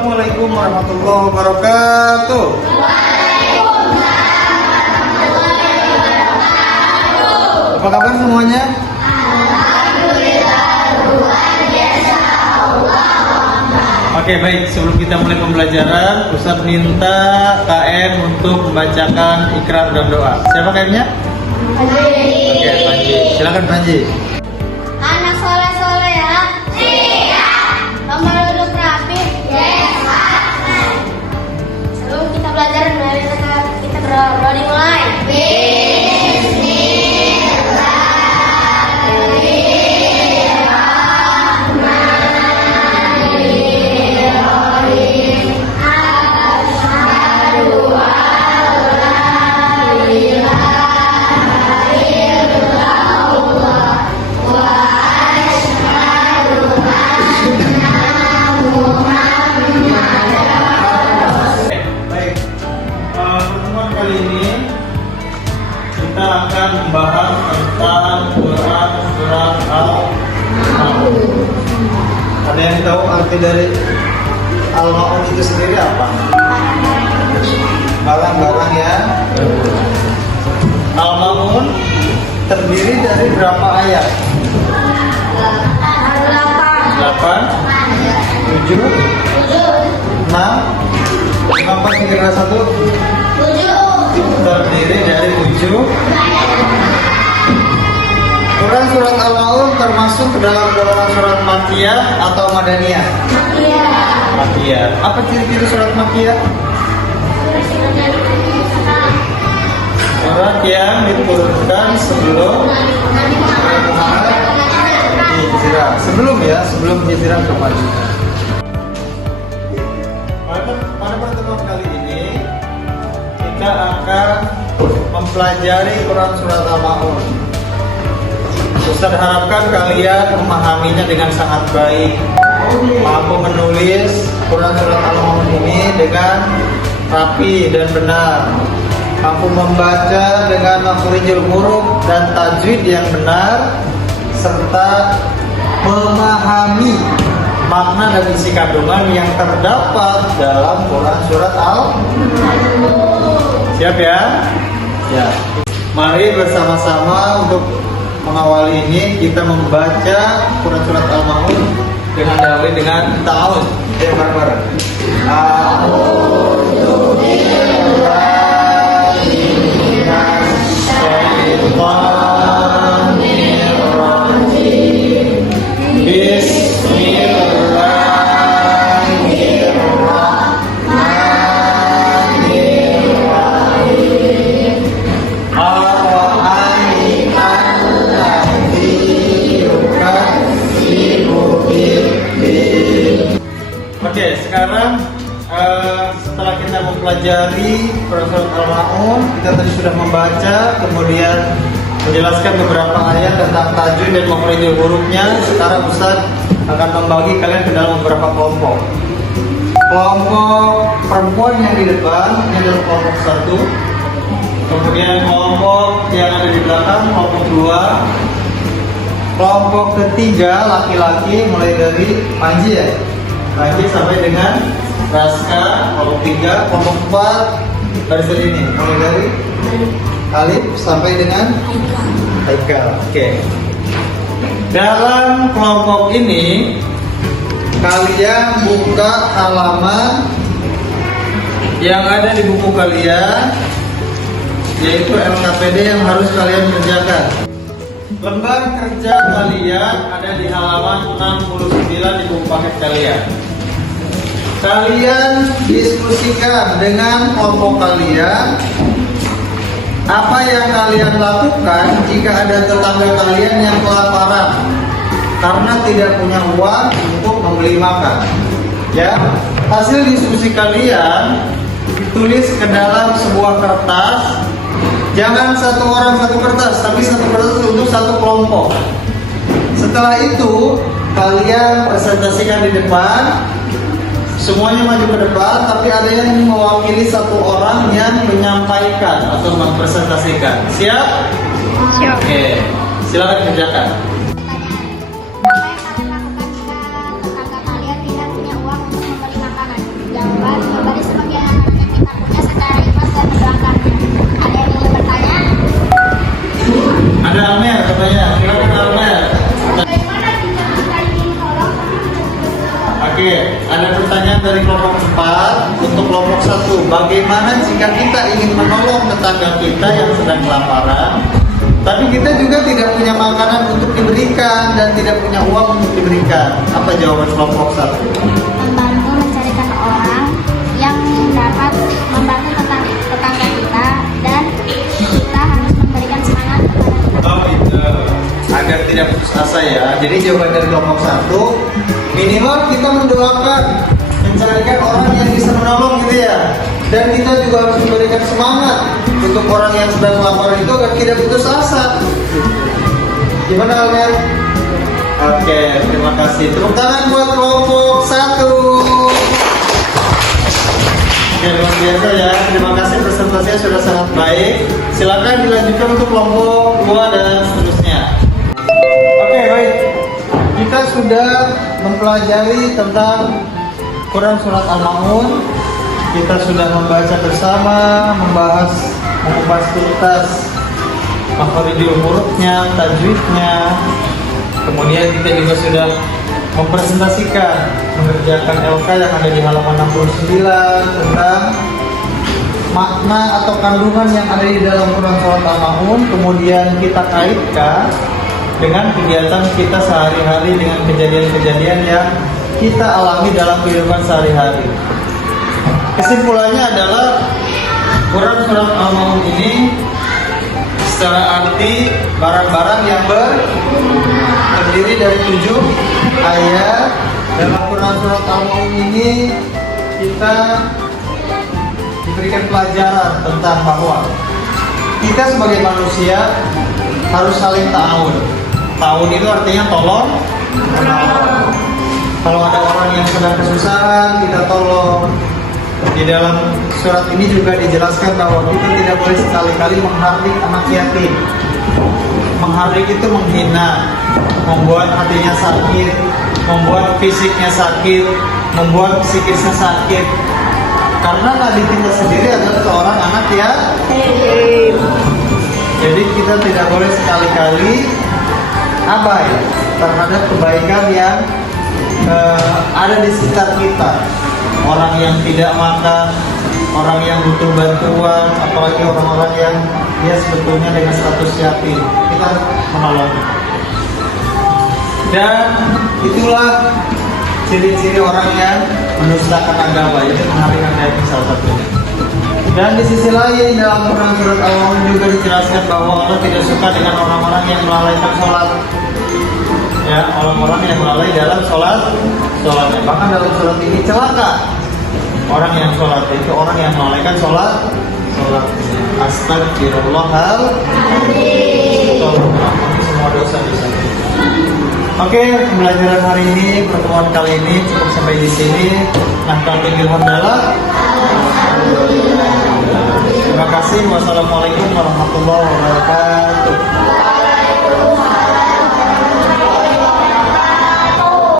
Assalamualaikum warahmatullahi wabarakatuh. Apa kabar semuanya? Oke, baik. Sebelum kita mulai pembelajaran, Ustadz minta KM untuk membacakan ikrar dan doa. Siapa KM-nya? Oke, Panji. Silakan Panji. Anak soleh-soleh ya. Siap. Nomor duduk rapi. Yes. Sebelum kita belajar, mari kita berdoa dimulai. Membahas tentang Quran surat Al-Maun. Ada yang tahu arti dari Al-Maun itu sendiri apa? Barang-barang ya. Al-Maun terdiri dari berapa ayat? 8, 7, 6, 4, 3, 1. Terdiri dari 7. Quran surat Al-Maun termasuk ke dalam golongan surat Makkiyah atau Madaniyah? Makkiyah. Apa ciri-ciri surat Makkiyah? Surat yang diturunkan sebelum hijrah. Sebelum hijrah ke Madinah. Pada pertemuan kali ini kita akan mempelajari Quran surat Al-Maun. Ustaz harapkan kalian memahaminya dengan sangat baik, mampu menulis Quran surat Al-Maun ini dengan rapi dan benar, mampu membaca dengan makhrijul huruf dan tajwid yang benar, serta memahami makna dan isi kandungan yang terdapat dalam Quran surat Al-Maun. Siap ya? Ya. Mari bersama-sama untuk mengawali ini kita membaca Quran surat Al-Maun dengan dalil dengan ta'awun. Ya, bareng-bareng. A'udzu billahi minasyaitonir rajim. Oke, sekarang setelah kita mempelajari Quran surat Al-Maun, kita tadi sudah membaca, kemudian menjelaskan beberapa ayat tentang tajwid dan makhrijul hurufnya. Sekarang Ustaz akan membagi kalian ke dalam beberapa kelompok. Kelompok perempuan yang di depan ini adalah kelompok 1. Kemudian kelompok yang ada di belakang kelompok 2. Kelompok ketiga laki-laki mulai dari Panji ya. Panji sampai dengan Raska, kelompok 3, kelompok 4 dari sini mulai dari Alif sampai dengan Haikal. Oke. Dalam kelompok ini kalian buka halaman yang ada di buku kalian, yaitu LKPD yang harus kalian kerjakan. Lembar kerja kalian ada di halaman 69 di buku paket kalian. Kalian diskusikan dengan kelompok kalian apa yang kalian lakukan jika ada tetangga kalian yang kelaparan karena tidak punya uang untuk membeli makan. Ya, hasil diskusi kalian tulis ke dalam sebuah kertas. Jangan satu orang satu kertas, tapi satu kertas untuk satu kelompok. Setelah itu kalian presentasikan di depan. Semuanya maju ke depan, tapi ada yang mewakili satu orang yang menyampaikan atau mempresentasikan. Siap? Siap. Oke, silakan kerjakan. Apa yang kalian lakukan jika tetangga kalian tidak punya uang untuk membeli makanan? Oke, ada pertanyaan dari kelompok 4 untuk kelompok 1. Bagaimana jika kita ingin menolong tetangga kita yang sedang kelaparan, tapi kita juga tidak punya makanan untuk diberikan dan tidak punya uang untuk diberikan? Apa jawaban kelompok 1? Membantu mencarikan orang yang dapat membantu tetangga kita dan kita harus memberikan semangat kepada kita. Oh itu, agar tidak putus asa ya. Jadi jawaban dari kelompok 1, minimal kita mendoakan, mencarikan orang yang bisa menolong gitu ya. Dan kita juga harus memberikan semangat untuk orang yang sedang kelaparan itu agar tidak putus asa. Gimana Almer? Oke, terima kasih. Tepuk tangan buat kelompok 1. Oke, luar biasa ya. Terima kasih, presentasinya sudah sangat baik. Silakan dilanjutkan untuk kelompok 2 dan seterusnya. Oke, baik. Kita sudah mempelajari tentang Quran Surat Al-Ma'un. Kita sudah membaca bersama, mengupas tuntas makharijul hurufnya, tajwidnya. Kemudian kita juga sudah mempresentasikan, mengerjakan LK yang ada di halaman 69 tentang makna atau kandungan yang ada di dalam Quran Surat Al-Ma'un. Kemudian kita kaitkan dengan kegiatan kita sehari-hari, dengan kejadian-kejadian yang kita alami dalam kehidupan sehari-hari. Kesimpulannya adalah Quran Surat Al-Ma'un ini secara arti barang-barang yang terdiri dari 7 ayat. Dalam Quran Surat Al-Ma'un ini kita diberikan pelajaran tentang bahwa kita sebagai manusia harus saling ta'awun. Ta'awun itu artinya tolong menolong. Kalau ada orang yang sedang kesusahan, kita tolong. Di dalam surat ini juga dijelaskan bahwa kita tidak boleh sekali-kali menghardik anak yatim. Menghardik itu menghina, membuat hatinya sakit, membuat fisiknya sakit, membuat psikisnya sakit. Karena nabi kita sendiri adalah seorang anak yatim. Jadi kita tidak boleh sekali-kali abai terhadap kebaikan yang ada di sekitar kita. Orang yang tidak makan, orang yang butuh bantuan, apalagi orang-orang yang dia sebetulnya dengan status yatim, kita menolong. Dan itulah ciri-ciri orang yang mendustakan agama, yaitu menghardik yatim salah satunya. Dan di sisi lain dalam Quran Surat Al-Ma'un juga dijelaskan bahwa Allah tidak suka dengan orang-orang yang melalaikan sholat. Ya, orang-orang yang melalai dalam sholatnya. Bahkan dalam surat ini celaka orang yang sholat, itu orang yang melalaikan sholat. Astagfirullahaladzim. Semua dosa bisa. Oke, pembelajaran hari ini, pertemuan kali ini cukup sampai di sini. Nahtatul hamdalah. Terima kasih. Wassalamualaikum warahmatullahi wabarakatuh.